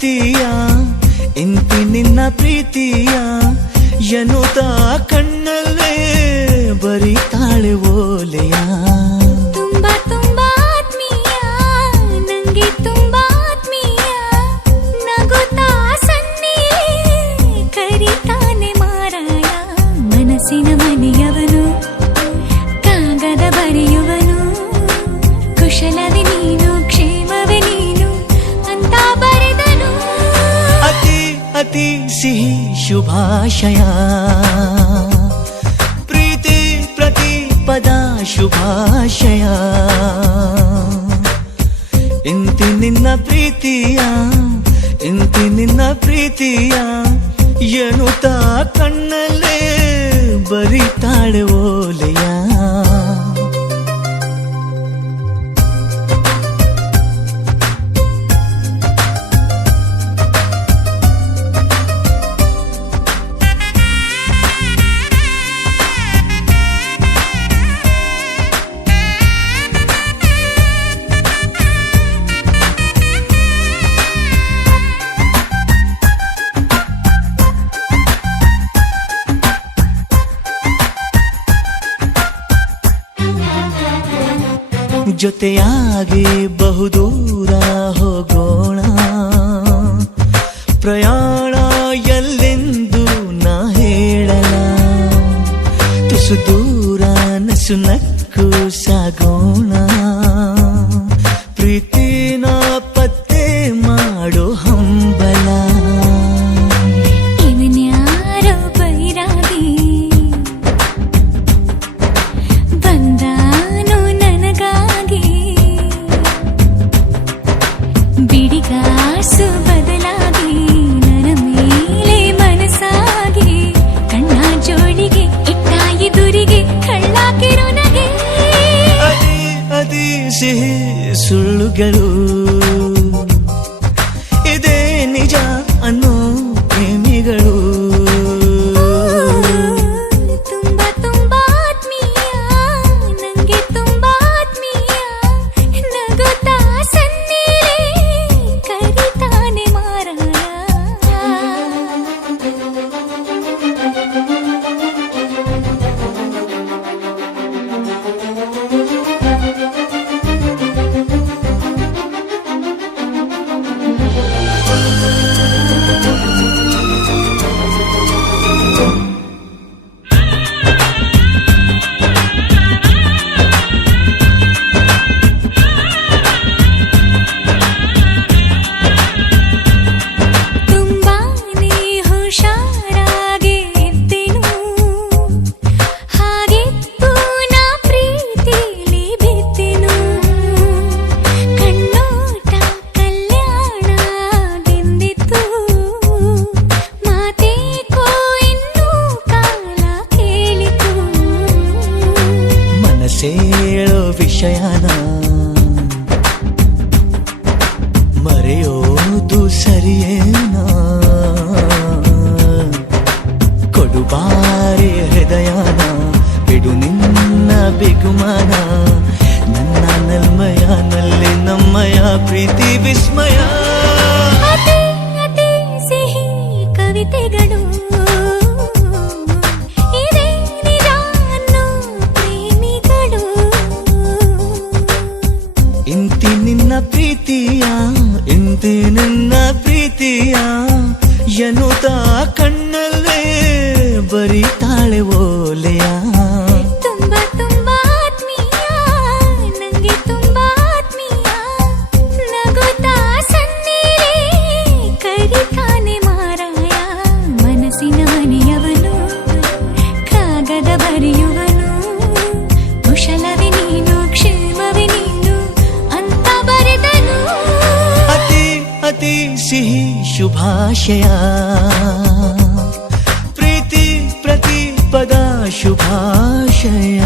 ಪ್ರೀತಿಯ ಇಂತಿ ನಿನ್ನ ಪ್ರೀತಿಯ ಎನ್ನುತ್ತ ಕಣ್ಣಲ್ಲೇ ಬರಿತಾಳೆ ಓಲೆಯ. ತುಂಬಾ ತುಂಬಾ ಆತ್ಮೀಯ, ನಂಗೆ ತುಂಬಾ ಆತ್ಮೀಯ, ನಗುತ್ತಾ ಸನ್ನಿಲೇ ಕರಿತಾನೆ ಮಾರಾಯ. ಮನಸ್ಸಿನ ಮನೆಯವನು, ಕಾಗದ ಬರೆಯುವನು, ಕುಶಲವೇ ನೀನು, ಕ್ಷೇಮವೇ ನೀನು ಅಂತ ಬರೆದನು. ಅತಿ ಅತಿ ಸಿಹಿ ಶುಭಾಶಯ, ಪ್ರೀತಿ ಪ್ರತಿ ಪದ ಶುಭಾಶಯ. ಇಂತಿ ನಿನ್ನ ಪ್ರೀತಿಯ ಇಂತಿ ನಿನ್ನ ಪ್ರೀತಿಯ ಎನ್ನುತ್ತ ಕಣ್ಣಲ್ಲೇ ಬರಿತಾಳೆ ಓಲೆಯ. ಜೊತೆಯಾಗಿ ಬಹುದೂರ ಹೋಗೋಣ, ಪ್ರಯಾಣ ಎಲ್ಲೆಂದು ನಾ ಹೇಳಲ. ತುಸು ದೂರ ನಸು ನಕ್ಕು ಸಾಗೋಣ, ಪ್ರೀತಿನ ಪತ್ತೆ ಮಾಡೋ ಹಂಬಲ. ಇವನ್ಯಾರೋ ಬೈರಾಗಿ ಬಂದಾನು ನನಗಾಗಿ, ಬಿಡಿಗಾಸು ಬದಲಾಗಿ ನನ್ನ ಮೇಲೆ ಮನಸ್ಸಾಗಿ, ಕಣ್ಣ ಜೋಳಿಗೆ ಇಟ್ಟ ಎದುರಿಗೆ ಕಳ್ಳಾಕಿರೋ ನಗೆ. ಅದಿ ಅದಿ ಸಿಹಿ ಸುಳ್ಳುಗಳು, ಇದೇ ನಿಜ ಅನ್ನೋ ಪ್ರೇಮಿಗಳು. ತುಂಬಾ ತುಂಬಾ ಆತ್ಮೀಯ, ನಂಗೆ ತುಂಬಾ ಆತ್ಮೀಯ, ನಗುತ್ತಾ ಸನ್ನಿಲೇ ಕರಿತಾನೆ ಮಾರಾಯ. ತುಂಬಾನೇ ಹುಷಾರಾಗಿ ಇದ್ದೆನು, ಹಾಗೆತ್ತು ನಾ ಪ್ರೀತಿಲಿ ಬಿದ್ದೆನು. ಕಣ್ಣೋಟ ಕಲ್ಯಾಣವೆಂದಿತ್ತು, ಮಾತೇಕೋ ಇನ್ನೂ ಕಾಲ ಕೇಳಿತು. ಮನಸ್ಸೇಳೋ ವಿಷಯನ ಮರೆಯೋದು ಸರಿಯೇನಾ? ಕೊಡುಬಾರಿ ಹೃದಯನ, ಬಿಡು ನಿನ್ನ ಬಿಗುಮಾನ. ನನ್ನ ನಲ್ಮಯನಲ್ಲಿ ನಮ್ಮಯ ಪ್ರೀತಿ ವಿಸ್ಮಯ. ಅತಿ ಅತಿ ಸಿಹಿ ಕವಿತೆಗಳು, ಇದೇ ನಿಜ ಅನ್ನೋ ಪ್ರೇಮಿಗಳು. ಇಂತಿ ನಿನ್ನ ಪ್ರೀತಿಯ ಇಂತಿ ನಿನ್ನ ಪ್ರೀತಿಯ ಎನ್ನುತ್ತ ಕಣ್ಣಲ್ಲೇ ಬರಿತಾಳೆ ಓಲೆಯ. ತುಂಬಾ ತುಂಬಾ ಆತ್ಮೀಯ, ನಂಗೆ ತುಂಬಾ ಆತ್ಮೀಯ, ನಗುತ್ತಾ ಸನ್ನಿಲೇ ಕರಿತಾನೆ ಮಾರಾಯ. ಮನಸ್ಸಿನ ಮನೆಯವನು, ಕಾಗದ ಬರೆಯುವನು, ಕುಶಲವೇ ನೀನು, ಕ್ಷೇಮವೇ ನೀನು ಅಂತ ಬರೆದನು. ಅತಿ ಅತಿ ಸಿಹಿ ಶುಭಾಶಯ, ಪ್ರೀತಿ ಪ್ರತಿ ಪದ ಶುಭಾಶಯ.